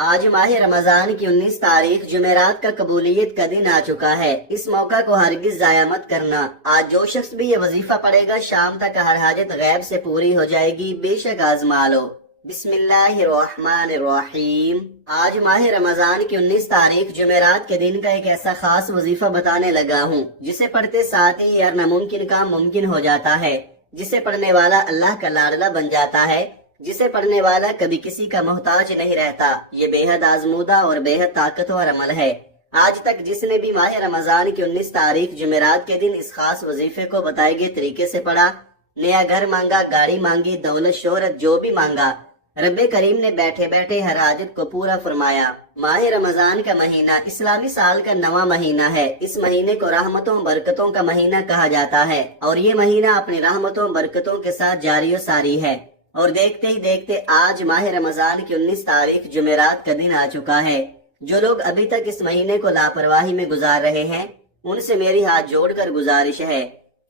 آج ماہ رمضان کی 19 تاریخ جمعرات کا قبولیت کا دن آ چکا ہے۔ اس موقع کو ہرگز ضائع مت کرنا۔ آج جو شخص بھی یہ وظیفہ پڑھے گا شام تک ہر حاجت غیب سے پوری ہو جائے گی، بے شک آزما لو۔ بسم اللہ الرحمن الرحیم۔ آج ماہ رمضان کی 19 تاریخ جمعرات کے دن کا ایک ایسا خاص وظیفہ بتانے لگا ہوں جسے پڑھتے ساتھ ہی ہر ناممکن کام ممکن ہو جاتا ہے، جسے پڑھنے والا اللہ کا لاڈلا بن جاتا ہے، جسے پڑھنے والا کبھی کسی کا محتاج نہیں رہتا۔ یہ بے حد آزمودہ اور بے حد طاقتور عمل ہے۔ آج تک جس نے بھی ماہ رمضان کی 19 تاریخ جمعرات کے دن اس خاص وظیفے کو بتائے گئے طریقے سے پڑھا، نیا گھر مانگا، گاڑی مانگی، دولت شہرت جو بھی مانگا، رب کریم نے بیٹھے بیٹھے ہر حاجت کو پورا فرمایا۔ ماہ رمضان کا مہینہ اسلامی سال کا 9واں مہینہ ہے۔ اس مہینے کو رحمتوں برکتوں کا مہینہ کہا جاتا ہے، اور یہ مہینہ اپنی رحمتوں برکتوں کے ساتھ جاری و ساری ہے۔ اور دیکھتے ہی دیکھتے آج ماہ رمضان کی 19 تاریخ جمعرات کا دن آ چکا ہے۔ جو لوگ ابھی تک اس مہینے کو لاپرواہی میں گزار رہے ہیں، ان سے میری ہاتھ جوڑ کر گزارش ہے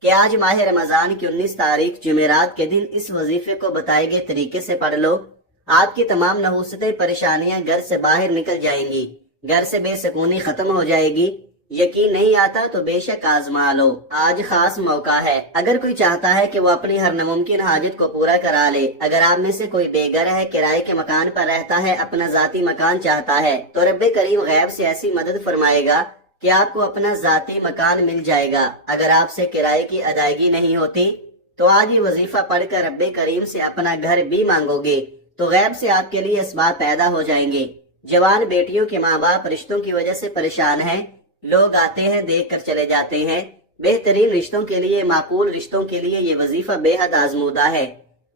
کہ آج ماہ رمضان کی 19 تاریخ جمعرات کے دن اس وظیفے کو بتائے گئے طریقے سے پڑھ لو۔ آپ کی تمام نحوستیں پریشانیاں گھر سے باہر نکل جائیں گی، گھر سے بے سکونی ختم ہو جائے گی۔ یقین نہیں آتا تو بے شک آزما لو۔ آج خاص موقع ہے۔ اگر کوئی چاہتا ہے کہ وہ اپنی ہر ناممکن حاجت کو پورا کرا لے، اگر آپ میں سے کوئی بے گھر ہے، کرائے کے مکان پر رہتا ہے، اپنا ذاتی مکان چاہتا ہے، تو رب کریم غیب سے ایسی مدد فرمائے گا کہ آپ کو اپنا ذاتی مکان مل جائے گا۔ اگر آپ سے کرائے کی ادائیگی نہیں ہوتی تو آج یہ وظیفہ پڑھ کر رب کریم سے اپنا گھر بھی مانگو گے تو غیب سے آپ کے لیے اسباب پیدا ہو جائیں گے۔ جوان بیٹیوں کے ماں باپ رشتوں کی وجہ سے پریشان ہیں، لوگ آتے ہیں دیکھ کر چلے جاتے ہیں۔ بہترین رشتوں کے لیے، معقول رشتوں کے لیے یہ وظیفہ بے حد آزمودہ ہے۔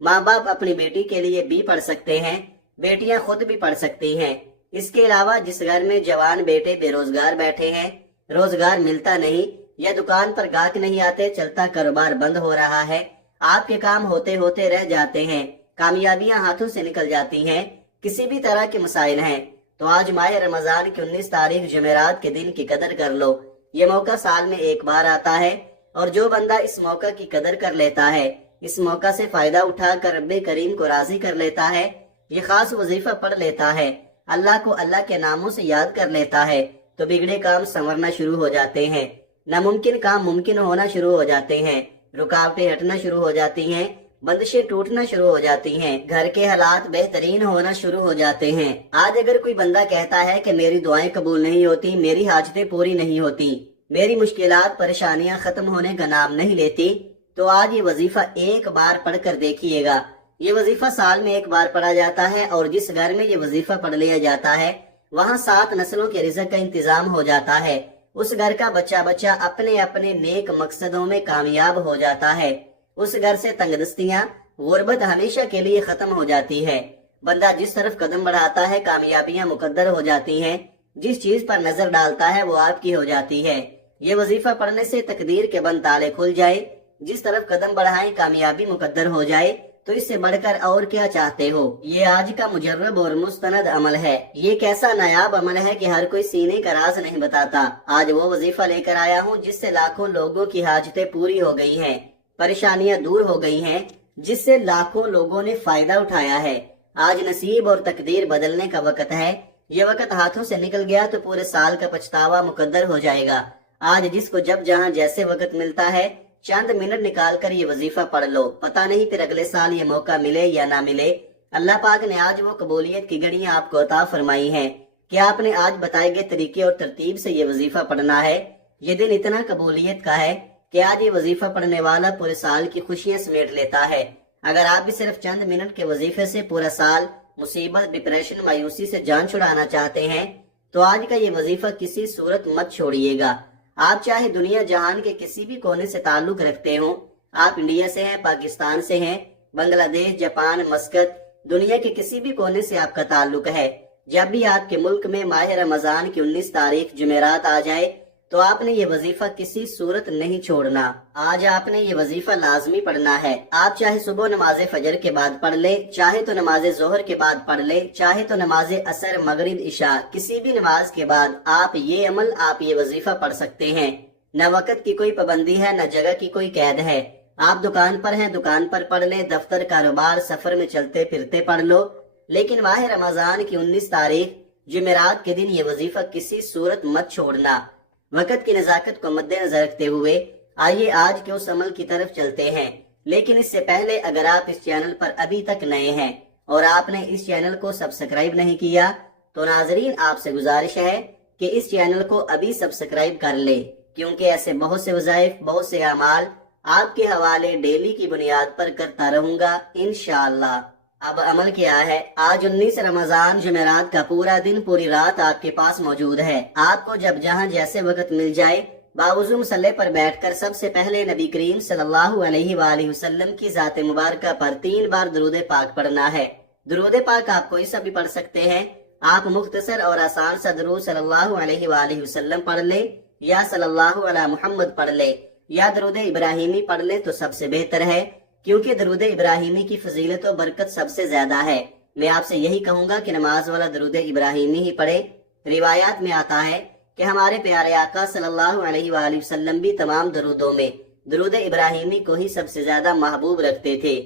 ماں باپ اپنی بیٹی کے لیے بھی پڑھ سکتے ہیں، بیٹیاں خود بھی پڑھ سکتی ہیں۔ اس کے علاوہ جس گھر میں جوان بیٹے بے روزگار بیٹھے ہیں، روزگار ملتا نہیں، یا دکان پر گاہک نہیں آتے، چلتا کاروبار بند ہو رہا ہے، آپ کے کام ہوتے ہوتے رہ جاتے ہیں، کامیابیاں ہاتھوں سے نکل جاتی ہیں، کسی بھی طرح کے مسائل ہیں، تو آج ماہ رمضان کی 19 تاریخ جمعرات کے دن کی قدر کر لو۔ یہ موقع سال میں ایک بار آتا ہے، اور جو بندہ اس موقع کی قدر کر لیتا ہے، اس موقع سے فائدہ اٹھا کر رب کریم کو راضی کر لیتا ہے، یہ خاص وظیفہ پڑھ لیتا ہے، اللہ کو اللہ کے ناموں سے یاد کر لیتا ہے، تو بگڑے کام سنورنا شروع ہو جاتے ہیں، ناممکن کام ممکن ہونا شروع ہو جاتے ہیں، رکاوٹیں ہٹنا شروع ہو جاتی ہیں، بندشیں ٹوٹنا شروع ہو جاتی ہیں، گھر کے حالات بہترین ہونا شروع ہو جاتے ہیں۔ آج اگر کوئی بندہ کہتا ہے کہ میری دعائیں قبول نہیں ہوتی، میری حاجتیں پوری نہیں ہوتی، میری مشکلات پریشانیاں ختم ہونے کا نام نہیں لیتی، تو آج یہ وظیفہ ایک بار پڑھ کر دیکھیے گا۔ یہ وظیفہ سال میں ایک بار پڑھا جاتا ہے، اور جس گھر میں یہ وظیفہ پڑھ لیا جاتا ہے وہاں 7 نسلوں کے رزق کا انتظام ہو جاتا ہے۔ اس گھر کا بچہ بچہ اپنے اپنے نیک مقصدوں میں کامیاب ہو جاتا ہے۔ اس گھر سے تنگ دستیاں، غربت ہمیشہ کے لیے ختم ہو جاتی ہے۔ بندہ جس طرف قدم بڑھاتا ہے کامیابیاں مقدر ہو جاتی ہیں، جس چیز پر نظر ڈالتا ہے وہ آپ کی ہو جاتی ہے۔ یہ وظیفہ پڑھنے سے تقدیر کے بند تالے کھل جائے، جس طرف قدم بڑھائیں کامیابی مقدر ہو جائے، تو اس سے بڑھ کر اور کیا چاہتے ہو۔ یہ آج کا مجرب اور مستند عمل ہے۔ یہ ایک ایسا نایاب عمل ہے کہ ہر کوئی سینے کا راز نہیں بتاتا۔ آج وہ وظیفہ لے کر آیا ہوں جس سے لاکھوں لوگوں کی حاجتیں پوری ہو گئی ہیں، پریشانیاں دور ہو گئی ہیں، جس سے لاکھوں لوگوں نے فائدہ اٹھایا ہے۔ آج نصیب اور تقدیر بدلنے کا وقت ہے۔ یہ وقت ہاتھوں سے نکل گیا تو پورے سال کا پچھتاوا مقدر ہو جائے گا۔ آج جس کو جب جہاں جیسے وقت ملتا ہے، چند منٹ نکال کر یہ وظیفہ پڑھ لو، پتہ نہیں پھر اگلے سال یہ موقع ملے یا نہ ملے۔ اللہ پاک نے آج وہ قبولیت کی گھڑیاں آپ کو عطا فرمائی ہیں کہ آپ نے آج بتائے گئے طریقے اور ترتیب سے یہ وظیفہ پڑھنا ہے۔ یہ دن اتنا قبولیت کا ہے کہ آج یہ وظیفہ پڑھنے والا پورے سال کی خوشیاں سمیٹ لیتا ہے۔ اگر آپ بھی صرف چند منٹ کے وظیفے سے پورا سال مصیبت، ڈپریشن، مایوسی سے جان چھڑانا چاہتے ہیں، تو آج کا یہ وظیفہ کسی صورت مت چھوڑیے گا۔ آپ چاہے دنیا جہان کے کسی بھی کونے سے تعلق رکھتے ہوں، آپ انڈیا سے ہیں، پاکستان سے ہیں، بنگلہ دیش، جاپان، مسقط، دنیا کے کسی بھی کونے سے آپ کا تعلق ہے، جب بھی آپ کے ملک میں ماہ رمضان کی 19 تاریخ جمعرات آ جائے تو آپ نے یہ وظیفہ کسی صورت نہیں چھوڑنا۔ آج آپ نے یہ وظیفہ لازمی پڑھنا ہے۔ آپ چاہے صبح نماز فجر کے بعد پڑھ لیں، چاہے تو نماز ظہر کے بعد پڑھ لیں، چاہے تو نماز عصر، مغرب، عشاء، کسی بھی نماز کے بعد آپ یہ وظیفہ پڑھ سکتے ہیں۔ نہ وقت کی کوئی پابندی ہے، نہ جگہ کی کوئی قید ہے۔ آپ دکان پر ہیں، دکان پر پڑھ لیں، دفتر، کاروبار، سفر میں چلتے پھرتے پڑھ لو، لیکن ماہ رمضان کی 19 تاریخ جمعرات کے دن یہ وظیفہ کسی صورت مت چھوڑنا۔ وقت کی نزاکت کو مد نظر رکھتے ہوئے آئیے آج کے اس عمل کی طرف چلتے ہیں، لیکن اس سے پہلے اگر آپ اس چینل پر ابھی تک نئے ہیں اور آپ نے اس چینل کو سبسکرائب نہیں کیا تو ناظرین آپ سے گزارش ہے کہ اس چینل کو ابھی سبسکرائب کر لیں، کیونکہ ایسے بہت سے وظائف، بہت سے اعمال آپ کے حوالے ڈیلی کی بنیاد پر کرتا رہوں گا انشاءاللہ۔ اب عمل کیا ہے؟ آج 19 رمضان جمعرات کا پورا دن، پوری رات آپ کے پاس موجود ہے۔ آپ کو جب جہاں جیسے وقت مل جائے باوضو مصلی پر بیٹھ کر سب سے پہلے نبی کریم صلی اللہ علیہ وآلہ وسلم کی ذات مبارکہ پر 3 بار درود پاک پڑھنا ہے۔ درود پاک آپ کوئی سا بھی پڑھ سکتے ہیں، آپ مختصر اور آسان سا درود صلی اللہ علیہ وآلہ وسلم پڑھ لیں، یا صلی اللہ علی محمد پڑھ لیں، یا درود ابراہیمی پڑھ لیں تو سب سے بہتر ہے، کیونکہ درود ابراہیمی کی فضیلت و برکت سب سے زیادہ ہے۔ میں آپ سے یہی کہوں گا کہ نماز والا درود ابراہیمی ہی پڑھے۔ روایات میں آتا ہے کہ ہمارے پیارے آقا صلی اللہ علیہ وآلہ وسلم بھی تمام درودوں میں درود ابراہیمی کو ہی سب سے زیادہ محبوب رکھتے تھے۔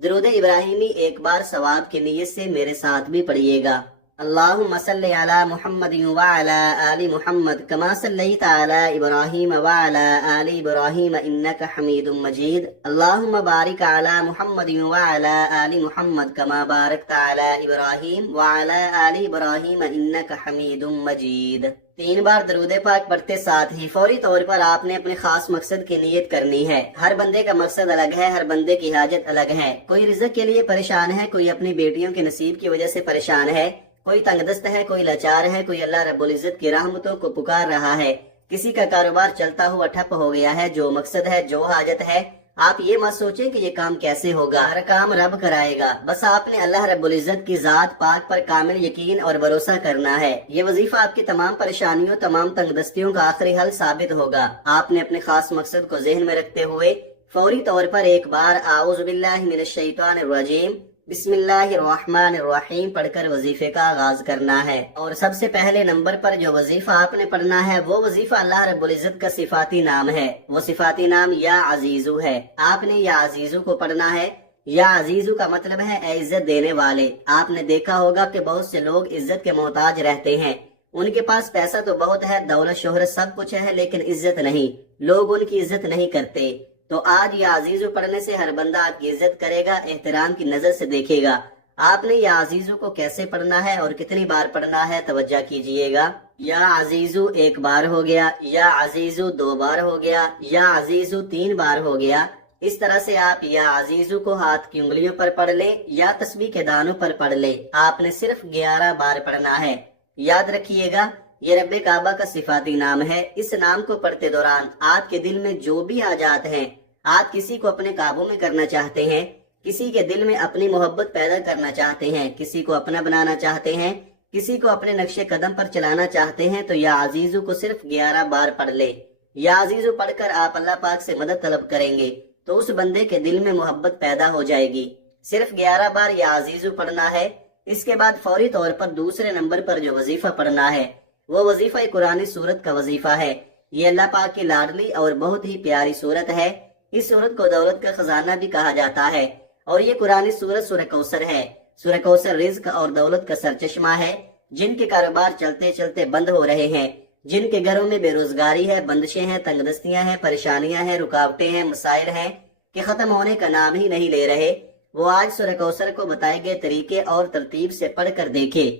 درود ابراہیمی ایک بار ثواب کی نیت سے میرے ساتھ بھی پڑھیے گا۔ اللہم صلی علی محمد وعلی آل محمد کما صلیت علی ابراہیم وعلی آل ابراہیم انک حمید مجید۔ اللہم بارک علی محمد وعلی آل محمد کما بارکت علی ابراہیم وعلی آل ابراہیم انک حمید مجید۔ 3 بار درود پاک پڑھتے ساتھ ہی فوری طور پر آپ نے اپنے خاص مقصد کی نیت کرنی ہے۔ ہر بندے کا مقصد الگ ہے، ہر بندے کی حاجت الگ ہے۔ کوئی رزق کے لیے پریشان ہے، کوئی اپنی بیٹیوں کے نصیب کی وجہ سے پریشان ہے، کوئی تنگ دست ہے، کوئی لاچار ہے، کوئی اللہ رب العزت کی رحمتوں کو پکار رہا ہے، کسی کا کاروبار چلتا ہوا ٹھپ ہو گیا ہے۔ جو مقصد ہے، جو حاجت ہے، آپ یہ مت سوچیں کہ یہ کام کیسے ہوگا، ہر کام رب کرائے گا۔ بس آپ نے اللہ رب العزت کی ذات پاک پر کامل یقین اور بھروسہ کرنا ہے۔ یہ وظیفہ آپ کی تمام پریشانیوں، تمام تنگ دستیوں کا آخری حل ثابت ہوگا۔ آپ نے اپنے خاص مقصد کو ذہن میں رکھتے ہوئے فوری طور پر ایک بار اعوذ باللہ من الشیطان الرجیم بسم اللہ الرحمن الرحیم پڑھ کر وظیفے کا آغاز کرنا ہے۔ اور سب سے پہلے نمبر پر جو وظیفہ آپ نے پڑھنا ہے وہ وظیفہ اللہ رب العزت کا صفاتی نام ہے۔ وہ صفاتی نام یا عزیزو ہے۔ آپ نے یا عزیزو کو پڑھنا ہے۔ یا عزیزو کا مطلب ہے اے عزت دینے والے۔ آپ نے دیکھا ہوگا کہ بہت سے لوگ عزت کے محتاج رہتے ہیں، ان کے پاس پیسہ تو بہت ہے، دولت شہرت سب کچھ ہے، لیکن عزت نہیں، لوگ ان کی عزت نہیں کرتے۔ تو آج یا عزیزو پڑھنے سے ہر بندہ آپ کی عزت کرے گا، احترام کی نظر سے دیکھے گا۔ آپ نے یا عزیزو کو کیسے پڑھنا ہے اور کتنی بار پڑھنا ہے توجہ کیجئے گا۔ یا عزیزو 1 بار ہو گیا، یا عزیزو 2 بار ہو گیا، یا عزیزو 3 بار ہو گیا۔ اس طرح سے آپ یا عزیزو کو ہاتھ کی انگلیوں پر پڑھ لیں یا تسبیح کے دانوں پر پڑھ لیں۔ آپ نے صرف 11 بار پڑھنا ہے۔ یاد رکھیے گا یہ رب کعبہ کا صفاتی نام ہے۔ اس نام کو پڑھتے دوران آپ کے دل میں جو بھی حاجات ہیں، آپ کسی کو اپنے قابو میں کرنا چاہتے ہیں، کسی کے دل میں اپنی محبت پیدا کرنا چاہتے ہیں، کسی کو اپنا بنانا چاہتے ہیں، کسی کو اپنے نقش قدم پر چلانا چاہتے ہیں، تو یا عزیزو کو صرف 11 بار پڑھ لے۔ یا عزیزو پڑھ کر آپ اللہ پاک سے مدد طلب کریں گے تو اس بندے کے دل میں محبت پیدا ہو جائے گی۔ صرف 11 بار یا عزیزو پڑھنا ہے۔ اس کے بعد فوری طور پر دوسرے نمبر پر جو وظیفہ پڑھنا ہے وہ وظیفہ قرآن سورت کا وظیفہ ہے۔ یہ اللہ پاک کی لاڈلی اور بہت ہی پیاری سورت ہے۔ اس سورت کو دولت کا خزانہ بھی کہا جاتا ہے، اور یہ قرآن سورت سورہ کوثر ہے۔ سورہ کوثر رزق اور دولت کا سرچشمہ ہے۔ جن کے کاروبار چلتے چلتے بند ہو رہے ہیں، جن کے گھروں میں بے روزگاری ہے، بندشیں ہیں، تنگ دستیاں ہیں، پریشانیاں ہیں، رکاوٹیں ہیں، مسائل ہیں کہ ختم ہونے کا نام ہی نہیں لے رہے، وہ آج سورہ کوثر کو بتائے گئے طریقے اور ترتیب سے پڑھ کر دیکھے۔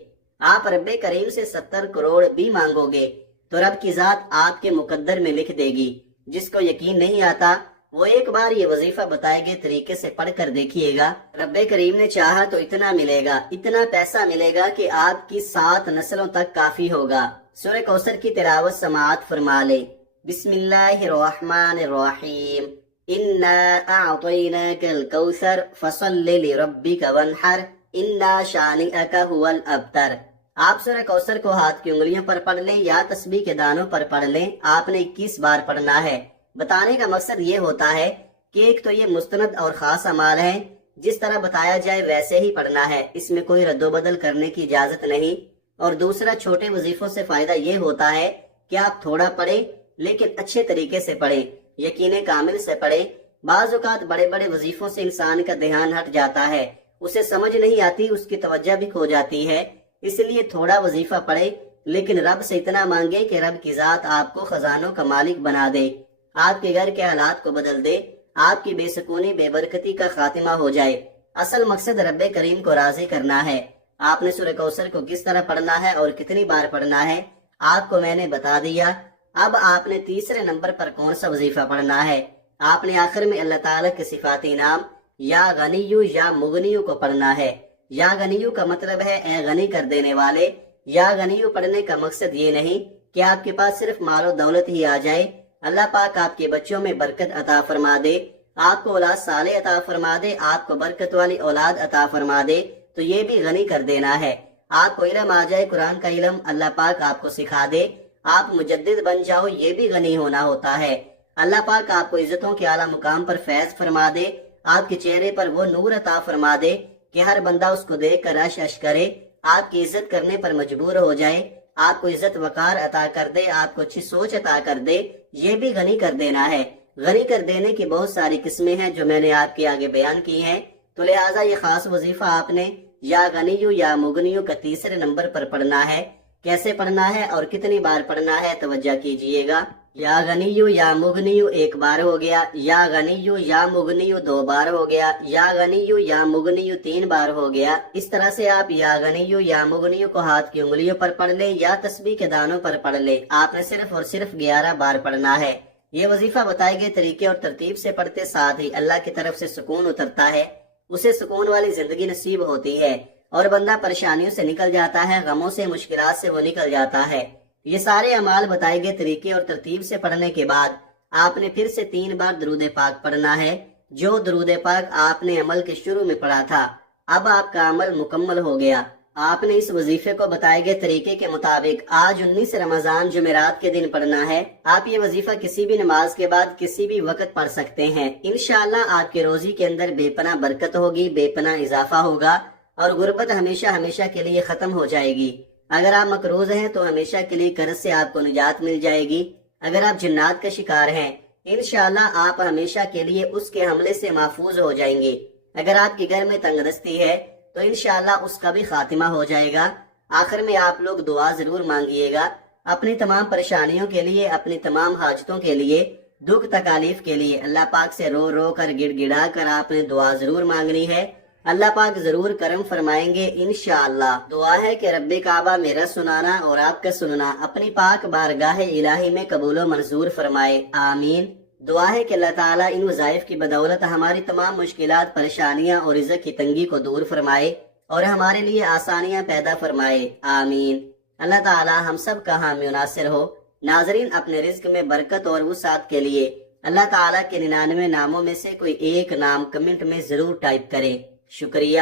آپ رب کریم سے 70 کروڑ بھی مانگو گے تو رب کی ذات آپ کے مقدر میں لکھ دے گی۔ جس کو یقین نہیں آتا وہ ایک بار یہ وظیفہ بتائے گئے طریقے سے پڑھ کر دیکھیے گا۔ رب کریم نے چاہا تو اتنا ملے گا، اتنا پیسہ ملے گا کہ آپ کی 7 نسلوں تک کافی ہوگا۔ سورہ کوثر کی تلاوت سماعت فرما لے۔ بسم اللہ الرحمن الرحیم انا اعطیناک الکوثر فصل لربک وانحر انا شانئک هو الابتر۔ آپ سورہ کوثر کو ہاتھ کی انگلیوں پر پڑھ لیں یا تسبیح کے دانوں پر پڑھ لیں۔ آپ نے 21 بار پڑھنا ہے۔ بتانے کا مقصد یہ ہوتا ہے کہ ایک تو یہ مستند اور خاص اعمال ہے، جس طرح بتایا جائے ویسے ہی پڑھنا ہے، اس میں کوئی رد و بدل کرنے کی اجازت نہیں۔ اور دوسرا چھوٹے وظیفوں سے فائدہ یہ ہوتا ہے کہ آپ تھوڑا پڑھیں لیکن اچھے طریقے سے پڑھیں، یقین کامل سے پڑھیں۔ بعض اوقات بڑے بڑے وظیفوں سے انسان کا دھیان ہٹ جاتا ہے، اسے سمجھ نہیں آتی، اس کی توجہ بھی کھو جاتی ہے۔ اس لیے تھوڑا وظیفہ پڑھے، لیکن رب سے اتنا مانگے کہ رب کی ذات آپ کو خزانوں کا مالک بنا دے، آپ کے گھر کے حالات کو بدل دے، آپ کی بے سکونی بے برکتی کا خاتمہ ہو جائے۔ اصل مقصد رب کریم کو راضی کرنا ہے۔ آپ نے سورہ کوثر کو کس طرح پڑھنا ہے اور کتنی بار پڑھنا ہے آپ کو میں نے بتا دیا۔ اب آپ نے تیسرے نمبر پر کون سا وظیفہ پڑھنا ہے؟ آپ نے آخر میں اللہ تعالیٰ کے صفاتی نام یا غنیو یا مغنیو کو پڑھنا ہے۔ یا غنیو کا مطلب ہے اے غنی کر دینے والے۔ یا غنیو پڑھنے کا مقصد یہ نہیں کہ آپ کے پاس صرف مال و دولت ہی آ جائے، اللہ پاک آپ کے بچوں میں برکت عطا فرما دے، آپ کو اولاد صالح عطا فرما دے، آپ کو برکت والی اولاد عطا فرما دے، تو یہ بھی غنی کر دینا ہے۔ آپ کو علم آ جائے، قرآن کا علم اللہ پاک آپ کو سکھا دے، آپ مجدد بن جاؤ، یہ بھی غنی ہونا ہوتا ہے۔ اللہ پاک آپ کو عزتوں کے اعلیٰ مقام پر فیض فرما دے، آپ کے چہرے پر وہ نور عطا فرما دے کہ ہر بندہ اس کو دیکھ کر اش اش کرے، آپ کی عزت کرنے پر مجبور ہو جائے، آپ کو عزت وقار عطا کر دے، آپ کو اچھی سوچ عطا کر دے، یہ بھی غنی کر دینا ہے۔ غنی کر دینے کی بہت ساری قسمیں ہیں جو میں نے آپ کے آگے بیان کی ہیں، تو لہٰذا یہ خاص وظیفہ آپ نے یا غنیو یا مغنیو کا تیسرے نمبر پر پڑھنا ہے۔ کیسے پڑھنا ہے اور کتنی بار پڑھنا ہے توجہ کیجئے گا۔ یا غنیو یا مغنیو ایک بار ہو گیا، یا غنیو یا مغنیو دو بار ہو گیا، یا غنیو یا مغنیو تین بار ہو گیا۔ اس طرح سے آپ یا غنیو یا مغنیو کو ہاتھ کی انگلیوں پر پڑھ لیں یا تسبیح کے دانوں پر پڑھ لیں۔ آپ نے صرف اور صرف 11 بار پڑھنا ہے۔ یہ وظیفہ بتائے گئے طریقے اور ترتیب سے پڑھتے ساتھ ہی اللہ کی طرف سے سکون اترتا ہے، اسے سکون والی زندگی نصیب ہوتی ہے اور بندہ پریشانیوں سے نکل جاتا ہے، غموں سے، مشکلات سے وہ نکل جاتا ہے۔ یہ سارے اعمال بتائے گئے طریقے اور ترتیب سے پڑھنے کے بعد آپ نے پھر سے 3 بار درود پاک پڑھنا ہے، جو درود پاک آپ نے عمل کے شروع میں پڑھا تھا۔ اب آپ کا عمل مکمل ہو گیا۔ آپ نے اس وظیفے کو بتائے گئے طریقے کے مطابق آج 19 رمضان جمعرات کے دن پڑھنا ہے۔ آپ یہ وظیفہ کسی بھی نماز کے بعد کسی بھی وقت پڑھ سکتے ہیں۔ انشاءاللہ آپ کے روزی کے اندر بے پناہ برکت ہوگی، بے پناہ اضافہ ہوگا اور غربت ہمیشہ ہمیشہ کے لیے ختم ہو جائے گی۔ اگر آپ مقروض ہیں تو ہمیشہ کے لیے قرض سے آپ کو نجات مل جائے گی۔ اگر آپ جنات کا شکار ہیں انشاءاللہ آپ ہمیشہ کے لیے اس کے حملے سے محفوظ ہو جائیں گے۔ اگر آپ کے گھر میں تنگ دستی ہے تو انشاءاللہ اس کا بھی خاتمہ ہو جائے گا۔ آخر میں آپ لوگ دعا ضرور مانگیے گا اپنی تمام پریشانیوں کے لیے، اپنی تمام حاجتوں کے لیے، دکھ تکالیف کے لیے۔ اللہ پاک سے رو رو کر گڑ گڑا کر آپ نے دعا ضرور مانگنی ہے، اللہ پاک ضرور کرم فرمائیں گے انشاءاللہ۔ دعا ہے کہ رب کعبہ میرا سنانا اور آپ کا سننا اپنی پاک بارگاہ الہی میں قبول و منظور فرمائے، آمین۔ دعا ہے کہ اللہ تعالیٰ ان وظائف کی بدولت ہماری تمام مشکلات، پریشانیاں اور رزق کی تنگی کو دور فرمائے اور ہمارے لیے آسانیاں پیدا فرمائے، آمین۔ اللہ تعالیٰ ہم سب کا حامی و ناصر ہو۔ ناظرین، اپنے رزق میں برکت اور وسعت کے لیے اللہ تعالیٰ کے 99 ناموں میں سے کوئی ایک نام کمنٹ میں ضرور ٹائپ کریں۔ شکریہ۔